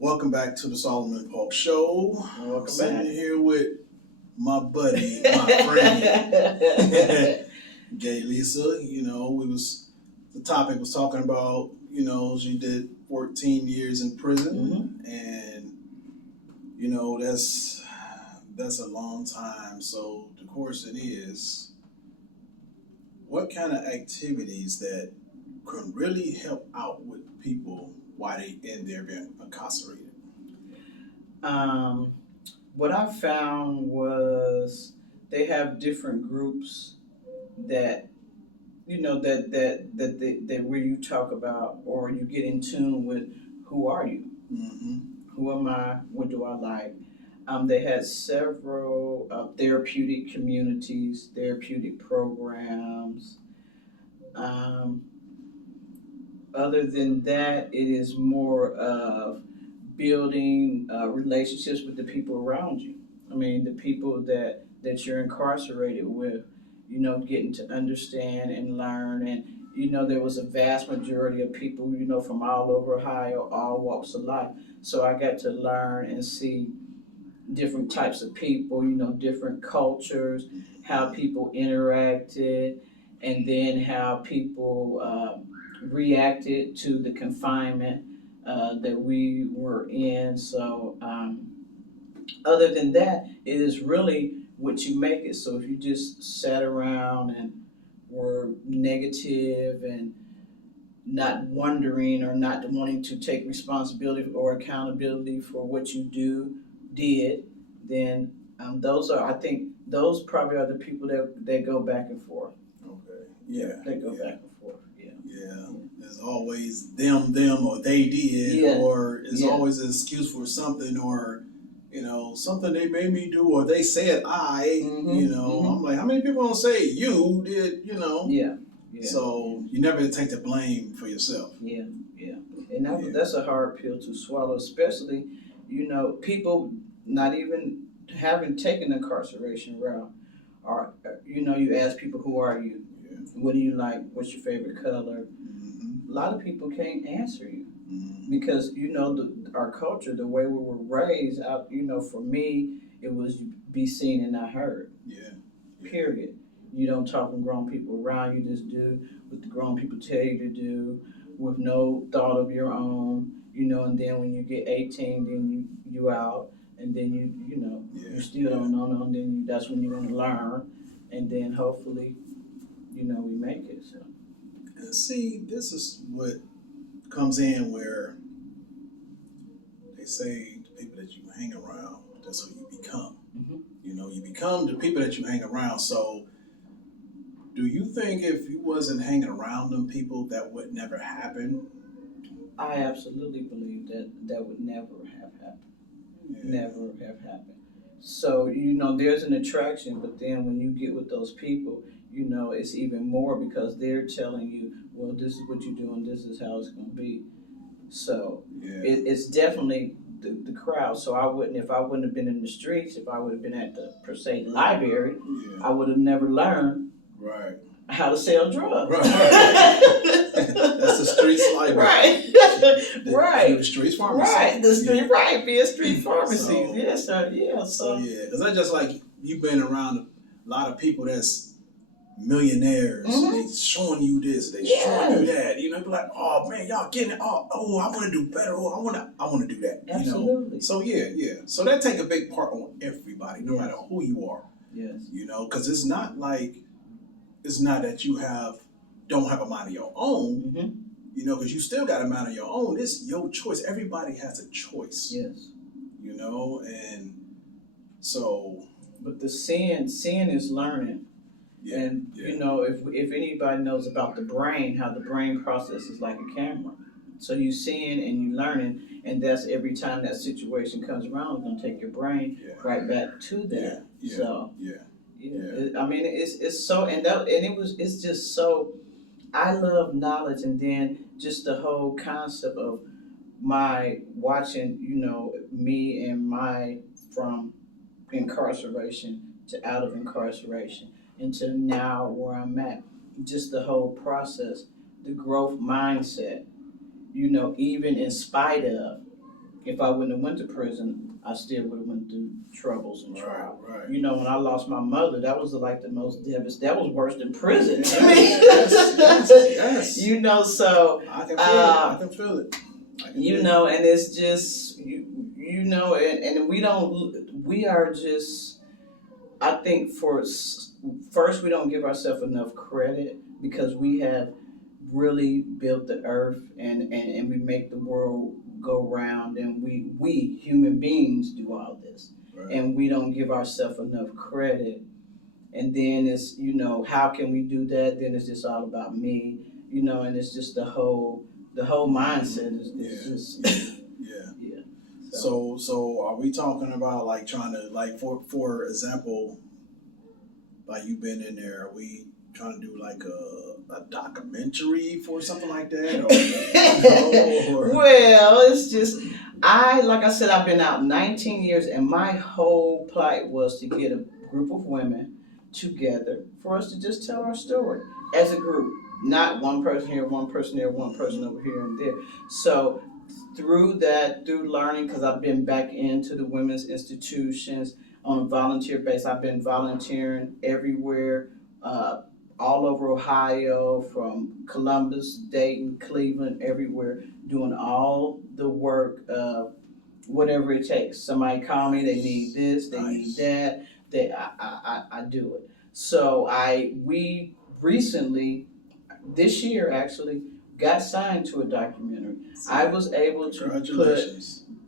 Welcome back to the Solomon Paulk Show. Welcome I'm sitting back. here with my buddy, my friend, GAYLISA. The topic was talking about, she did 14 years in prison, and that's a long time. So the question is, what kind of activities that can really help out with people while they in there being incarcerated? Um, what I found was they have different groups that that where you talk about or you get in tune with who are you, Mm-hmm. who am I, what do I like. They had several therapeutic communities, therapeutic programs. Um, Other than that, it is more of building relationships with the people around you. I mean, the people that you're incarcerated with, getting to understand and learn. And, there was a vast majority of people, from all over Ohio, all walks of life. So I got to learn and see different types of people, different cultures, how people interacted, and then how people reacted to the confinement that we were in. So, other than that, it is really what you make it. So, if you just sat around and were negative and not wondering or not wanting to take responsibility or accountability for what you did, then I think those probably are the people that go back and forth. Okay. Yeah. They go back and forth. Yeah. Yeah. There's always them, or they did, Yeah. or it's Yeah. always an excuse for something, or something they made me do, or they said I'm like, how many people don't say you did, Yeah. Yeah. So you never take the blame for yourself. Yeah. Yeah. And that's a hard pill to swallow, especially, people not even having taken the incarceration route. Or, you ask people, who are you? Yeah. What do you like? What's your favorite color? Mm-hmm. A lot of people can't answer you Mm-hmm. because, our culture, the way we were raised, for me, it was be seen and not heard. Yeah. Period. You don't talk to grown people around. You just do what the grown people tell you to do, with no thought of your own. And then when you get 18, then you out, and then you still don't know. And then that's when you're gonna learn, and then hopefully, we make it. So. And see, this is what comes in where they say the people that you hang around, that's who you become. Mm-hmm. You become the people that you hang around. So, do you think if you wasn't hanging around them people, that would never happen? I absolutely believe that would never have happened. Yeah. Never have happened. So, there's an attraction, but then when you get with those people, it's even more because they're telling you, well, this is what you're doing, this is how it's going to be. So, Yeah. it's definitely the crowd. So, if I wouldn't have been in the streets, if I would have been at the, per se, library, Yeah. I would have never learned Right. how to sell drugs. Right. That's the streets library. Right. Right. The streets pharmacy. Right. The street. Yeah. Right. Be a street pharmacy. So, Yes, sir. Yeah. So yeah, because I just like you've been around a lot of people that's millionaires. Mm-hmm. They showing you this, they showing you that. Be like, oh man, y'all getting it. Oh, I want to do better. Oh, I want to do that. Absolutely. So yeah. So that take a big part on everybody, no matter who you are. Yes. Because it's not that you don't have a mind of your own. Mm-hmm. Because you still got a mind of your own. It's your choice. Everybody has a choice. Yes. And so. But the seeing is learning. Yeah. And if anybody knows about the brain, how the brain processes like a camera. So you seeing and you learning, and that's every time that situation comes around, it's gonna take your brain right back to that. Yeah. So yeah. I mean, it's so it's just so. I love knowledge, and then just the whole concept of my watching, me and my from incarceration to out of incarceration into now where I'm at. Just the whole process, the growth mindset, even in spite of if I wouldn't have went to prison, I still would have went through troubles and trials. Right. You know, when I lost my mother, that was like the most devastating. That was worse than prison. I mean, Yes. you know, so I can feel it. I can feel it. you know, and it's just you know, and we are just. I think first we don't give ourselves enough credit because we have really built the earth and we make the world go round, and we human beings do all this, Right. and we don't give ourselves enough credit. And then it's, you know, how can we do that? Then it's just all about me, you know, and it's just the whole mindset is just Yeah. yeah. So are we talking about like trying to, like, for example, like you've been in there, are we trying to do like a documentary for something like that? Or Well, it's just like I said, I've been out 19 years, and my whole plight was to get a group of women together for us to just tell our story as a group, not one person here, one person there, one person over here and there. So through learning, because I've been back into the women's institutions on a volunteer base. I've been volunteering everywhere, uh, all over Ohio, from Columbus, Dayton, Cleveland, everywhere, doing all the work, whatever it takes. Somebody call me, they need this, they need that, I do it. So we recently, this year actually, got signed to a documentary. I was able to put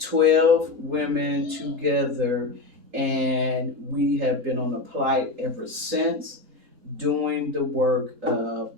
12 women together, and we have been on a plight ever since, doing the work of